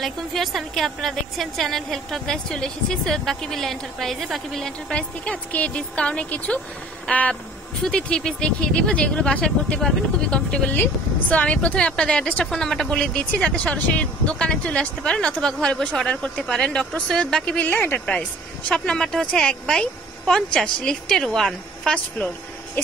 আলাইকুম ভিউয়ার্স, আমি কি আপনারা দেখছেন চ্যানেল হেল্প টক গাইস। চলে এসেছি সৈয়দ বাকিবিল্লা এন্টারপ্রাইজে। বাকিবিল্লা এন্টারপ্রাইজ থেকে আজকে ডিসকাউন্টে কিছু সুতি 3 পিস দেখিয়ে দিব, যেগুলো বাসায় পড়তে পারবেন খুবই কমফোর্টেবলি। সো আমি প্রথমে আপনাদের অ্যাড্রেসটা, ফোন নাম্বারটা বলে দিচ্ছি, যাতে সরাসরি দোকানে চলে আসতে পারেন অথবা ঘরে বসে অর্ডার করতে পারেন। Doctor Syed Bakibillah enterprise, shop নাম্বারটা হচ্ছে 1/50, লিফটের 1, ফার্স্ট ফ্লোর,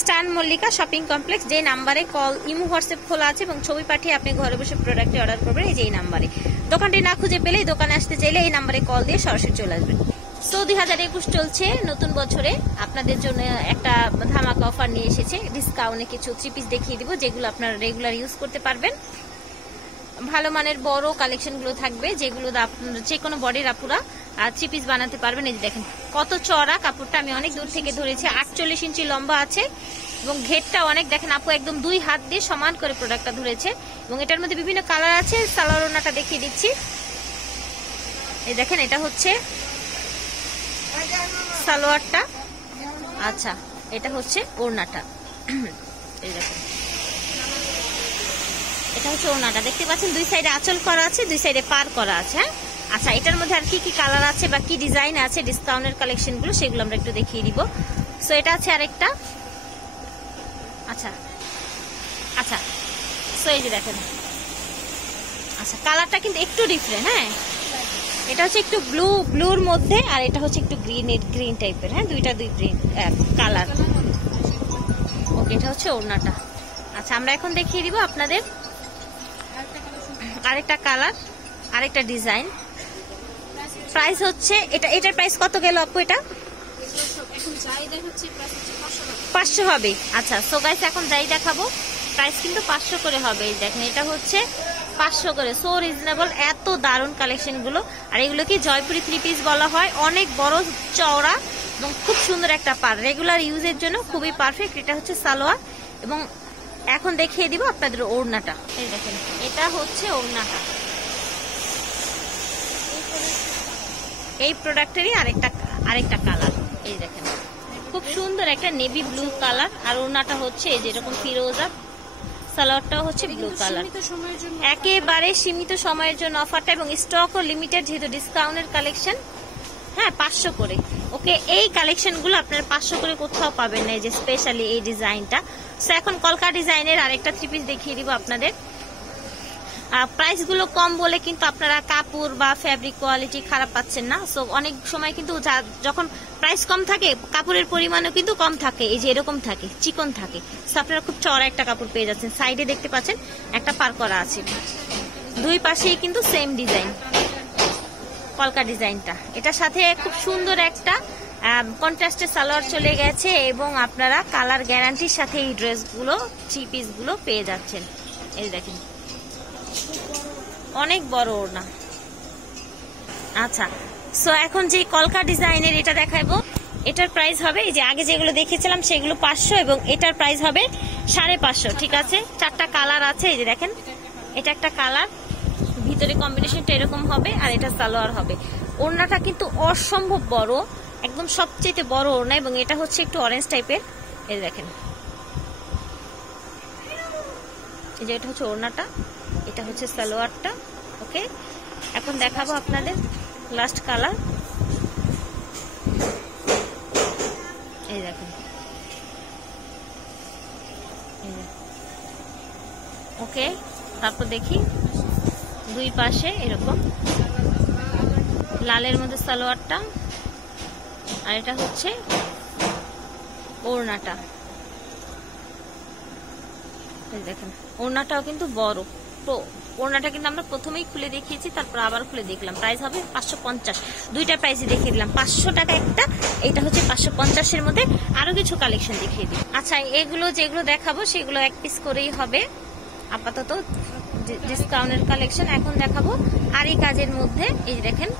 স্টান মল্লিকা শপিং কমপ্লেক্স। যে নাম্বারে কল, ইমো, হোয়াটসঅ্যাপ খোলা আছে এবং ছবি পাঠিয়ে আপনি ঘরে বসে প্রোডাক্টটি অর্ডার করবেন এই যে এই নাম্বারে। দোকানটি না খুঁজে পেলে দোকানে আসতে চাইলে এই নাম্বারে কল দিয়ে সরাসরি চলে আসবেন। সো 2021 চলছে, নতুন বছরে আপনাদের জন্য একটা ধামাকা অফার নিয়ে এসেছে। ডিসকাউন্টে কিছু 3 পিস দেখিয়ে দিব, যেগুলো আপনারা রেগুলার ইউজ করতে পারবেন। ভালো মানের বড় কালেকশনগুলো থাকবে, যেগুলো যে কোনো বডির আপুরা 3 পিস বানাতে পারবেন। এই যে দেখেন কত চড়া কাপড়টা, আমি অনেক দূর থেকে ধরেছি। 48 ইঞ্চি লম্বা আছে এবং ঘেরটা অনেক, দেখেন আপু একদম 2 হাত দিয়ে সমান করে প্রোডাক্টটা ধরেছে এবং এটার মধ্যে বিভিন্ন কালার আছে। সালোয়ার ওড়নাটা দেখিয়ে দিচ্ছি, এই দেখেন এটা হচ্ছে সালোয়ারটা, আচ্ছা এটা হচ্ছে ওড়নাটা, এই দেখেন এটা হচ্ছে ওড়নাটা, দেখতে পাচ্ছেন 2 সাইডে আঁচল করা আছে, 2 সাইডে পার করা আছে। হ্যাঁ আচ্ছা, এটার মধ্যে আর কি কি কালার আছে বা কি ডিজাইন আছে ডিসকাউন্টের কালেকশনগুলো, সেগুলো আমরা একটু দেখিয়ে দিব। সো এটা আছে আরেকটা, আচ্ছা আচ্ছা সো এই যে দেখেন, আচ্ছা কালারটা কিন্তু একটু ডিফারেন্ট। হ্যাঁ এটা হচ্ছে একটু ব্লুর মধ্যে, আর এটা হচ্ছে একটু গ্রিন টাইপের। হ্যাঁ দুই গ্রিন কালার। ওকে, এটা হচ্ছে ওড়নাটা। আচ্ছা আমরা এখন দেখিয়ে দিব আপনাদের আরেকটা কালার, আরেকটা ডিজাইন। প্রাইস হচ্ছে এটার প্রাইস কত গেল আপু? এটা 500 হবে। আচ্ছা সো গাইস, এখন যাই দেখাবো প্রাইস কিন্তু 500 করে হবে। দেখেন এটা হচ্ছে 500 করে, সো রিজনেবল। এত দারুণ কালেকশন গুলো, আর এগুলো কি জয়পুরি 3 পিস বলা হয়। অনেক বড় চওড়া এবং খুব সুন্দর একটা পার, রেগুলার ইউজের জন্য খুবই পারফেক্ট। এটা হচ্ছে সালোয়ার এবং এখন দেখিয়ে দিব আপনাদের ওড়নাটা। এই দেখেন এটা হচ্ছে ওড়নাটা, এই প্রোডাক্টেরই আরেকটা কালার। এই দেখেন খুব সুন্দর একটা নেভি ব্লু কালার, আর ওড়নাটা হচ্ছে এই যে এরকম ফিরোজা, সালোয়ারটাও হচ্ছে ব্লু কালার। একেবারে সীমিত সময়ের জন্য অফারটা, এবং স্টকও লিমিটেড, যেহেতু ডিসকাউন্টের কালেকশন। হ্যাঁ 500 করে। ওকে, এই কালেকশনগুলো আপনারা 500 করে কোথাও পাবেন না, এই যে স্পেশালি এই ডিজাইনটা। সো এখন কলকা ডিজাইনের আরেকটা 3 পিস দেখিয়ে দিব আপনাদের। প্রাইস গুলো কম বলে কিন্তু আপনারা কাপড় বা ফ্যাব্রিক কোয়ালিটি খারাপ পাচ্ছেন না। সো অনেক সময় কিন্তু যখন প্রাইস কম থাকে কাপড়ের পরিমাণও কিন্তু কম থাকে, এই যে এরকম থাকে, চিকন থাকে। সো আপনারা খুব চড়া একটা কাপড় পেয়ে যাচ্ছেন। সাইডে দেখতে পাচ্ছেন একটা পার করা আছে, 2 পাশেই কিন্তু সেম ডিজাইন, কলকা ডিজাইনটা। এটার সাথে খুব সুন্দর একটা কন্ট্রাস্টের সালোয়ার চলে গেছে, এবং আপনারা কালার গ্যারান্টির সাথে এই ড্রেসগুলো 3 পিস গুলো পেয়ে যাচ্ছেন। এই দেখেন অনেক বড় ওড়না। আচ্ছা সো এখন যে কলকা ডিজাইনের এটা দেখাবো, এটার প্রাইস হবে, এই যে আগে যেগুলো দেখেছিলাম সেগুলো 500 এবং এটার প্রাইস হবে 550। ঠিক আছে, 4টা কালার আছে। এই যে দেখেন এটা একটা কালার, ভিতরে কম্বিনেশনটা এরকম হবে, আর এটা সালোয়ার হবে। ওড়নাটা কিন্তু অসম্ভব বড়, একদম সবচেয়ে বড় ওড়না, এবং এটা হচ্ছে একটু অরেঞ্জ টাইপের। এই দেখেন এই যে এটা হচ্ছে ওড়নাটা, এটা হচ্ছে সালোয়ারটা। ওকে, এখন দেখাবো আপনাদের লাস্ট কালার। এই দেখেন, ওকে তারপর দেখি 2 পাশে এরকম লালের মধ্যে সালোয়ারটা, আর এটা হচ্ছে ওড়নাটা। এই দেখেন ওড়নাটাও কিন্তু বড়, তো ওড়নাটা কিন্তু আমরা প্রথমেই খুলে দেখিয়েছি, তারপর আবার খুলে দেখলাম। প্রাইস হবে 550, 2টা প্রাইসই দেখিয়ে দিলাম। 500 টাকা একটা, এটা হচ্ছে 550 এর মধ্যে। আরো কিছু কালেকশন দেখিয়ে দিই। আচ্ছা এগুলো যেগুলো দেখাবো সেগুলো 1 পিস করেই হবে আপাতত, ডিসকাউন্টের কালেকশন। এখন দেখাবো আরি কাজের মধ্যে, এই দেখেন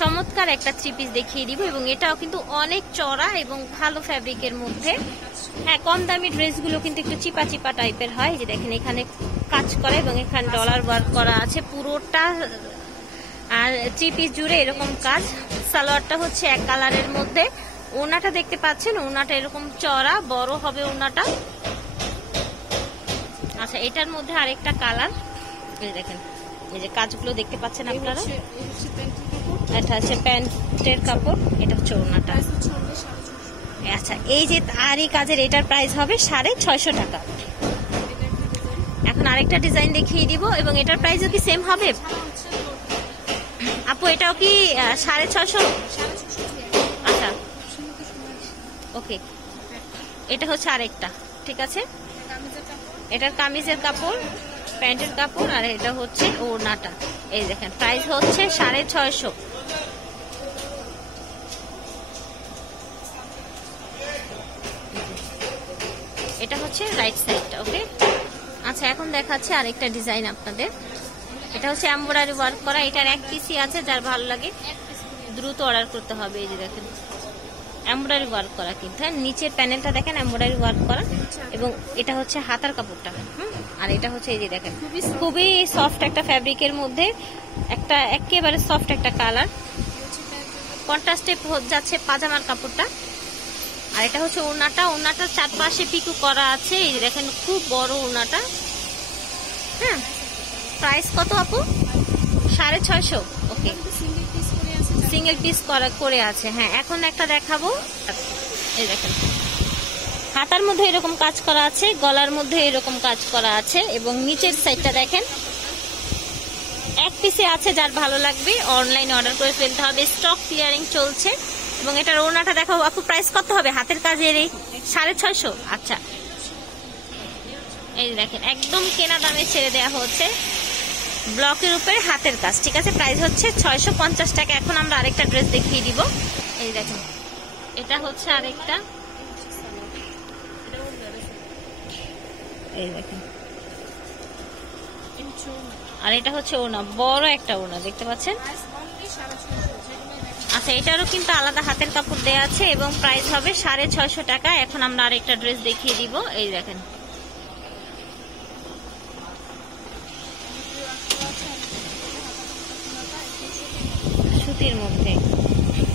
চমৎকার একটা 3 পিস দেখিয়ে দিব, এবং এটাও কিন্তু অনেক চড়া এবং ভালো ফ্যাব্রিকের মধ্যে। হ্যাঁ কম দামি ড্রেসগুলো কিন্তু একটু চিপা চিপা টাইপের হয়। যে দেখেন এখানে কাজ করা এবং এখানে ডলার ওয়ার্ক করা আছে পুরোটা, আর 3 পিস জুড়ে এরকম কাজ। সালোয়ারটা হচ্ছে এক কালারের মধ্যে। ওড়নাটা দেখতে পাচ্ছেন, ওড়নাটা এরকম চড়া বড় হবে ওড়নাটা। আচ্ছা এটার মধ্যে আরেকটা কালার, এই দেখেন এই যে কাজগুলো দেখতে পাচ্ছেন আপনারা, এটা হচ্ছে প্যান্টের কাপড়, এটা হচ্ছে ওড়নাটা। আচ্ছা, এই যে আরই কাজের এটার প্রাইস হবে 650 টাকা। এখন আরেকটা ডিজাইন দেখিয়ে দিব, এবং এটার প্রাইসও কি সেম হবে আপু? এটাও কি 650? আচ্ছা, ওকে, এটা হচ্ছে আরেকটা, ঠিক আছে। এটার কামিজের কাপড়, প্যান্টের কাপড়, আর এটা হচ্ছে ওড়নাটা। এই দেখেন প্রাইস হচ্ছে 650। এটা হচ্ছে রাইট সাইডটা, ওকে। আচ্ছা, এখন দেখাচ্ছে আরেকটা ডিজাইন আপনাদের। এটা হচ্ছে এমব্রয়ডারি ওয়ার্ক করা, এটার এক পিসই আছে, যার ভালো লাগে দ্রুত অর্ডার করতে হবে। এই যে দেখেন এমব্রয়ডারি ওয়ার্ক করা, কিন্তু নিচের প্যানেলটা দেখেন এমব্রয়ডারি ওয়ার্ক করা, এবং এটা হচ্ছে হাতার কাপড়টা। আর এটা হচ্ছে এই যে দেখেন খুবই সফট একটা ফ্যাব্রিকের মধ্যে, একটা একেবারে সফট একটা কালার, কন্ট্রাস্টে যাচ্ছে পাজামার কাপড়টা। আর এটা হচ্ছে ওড়নাটা, ওড়নাটার চারপাশে পিকু করা আছে, এই যে দেখেন খুব বড় ওড়নাটা। হ্যাঁ, প্রাইস কত আপু? 650। ওকে, সিঙ্গেল পিস করে আছে। হ্যাঁ, এখন একটা দেখাবো, এই দেখেন হাতার মধ্যে এরকম কাজ করা আছে, গলার মধ্যে এরকম কাজ করা আছে, এবং নিচের সাইডটা দেখেন এক পিসে আছে, যার ভালো লাগবে অনলাইনে অর্ডার করে ফেলতে হবে, স্টক ক্লিয়ারিং চলছে। এবং এটার ওড়নাটা দেখাবো আপু, প্রাইস কত হবে হাতের কাজের? এই 650। আচ্ছা, এই দেখেন একদম কেনা দামে ছেড়ে দেওয়া হচ্ছে, ব্লকের উপরে হাতের কাজ, ঠিক আছে। প্রাইস হচ্ছে 650 টাকা। এখন আমরা আরেকটা ড্রেস দেখিয়ে দিব, এই দেখেন এটা হচ্ছে আরেকটা, এই দেখেন, আর এটা হচ্ছে ওড়না, বড় একটা ওড়না দেখতে পাচ্ছেন। আচ্ছা, এটারও কিন্তু আলাদা হাতের কাপড় দেওয়া আছে, এবং প্রাইস হবে 650 টাকা। এখন আমরা আরেকটা ড্রেস দেখিয়ে দিব, এই দেখেন সুতির মধ্যে,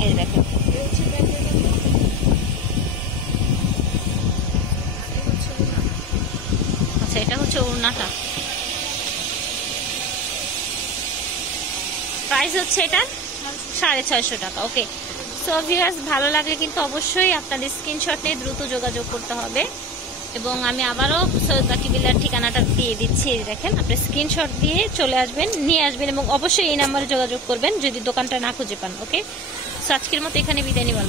এই দেখেন আচ্ছা, এটা হচ্ছে ওড়নাটা, প্রাইস হচ্ছে এটা 650 টাকা। ওকে, সো ভিউয়ার্স, ভালো লাগলে কিন্তু অবশ্যই আপনাদের স্ক্রিনশট নিয়ে দ্রুত যোগাযোগ করতে হবে, এবং আমি আবারও সৈয়দ বাকি বিলার ঠিকানাটা দিয়ে দিচ্ছি। দেখেন আপনি স্ক্রিনশট দিয়ে চলে আসবেন, নিয়ে আসবেন, এবং অবশ্যই এই নাম্বারে যোগাযোগ করবেন যদি দোকানটা না খুঁজে পান। ওকে, সো আজকের মতো এখানে বিদায় নিব।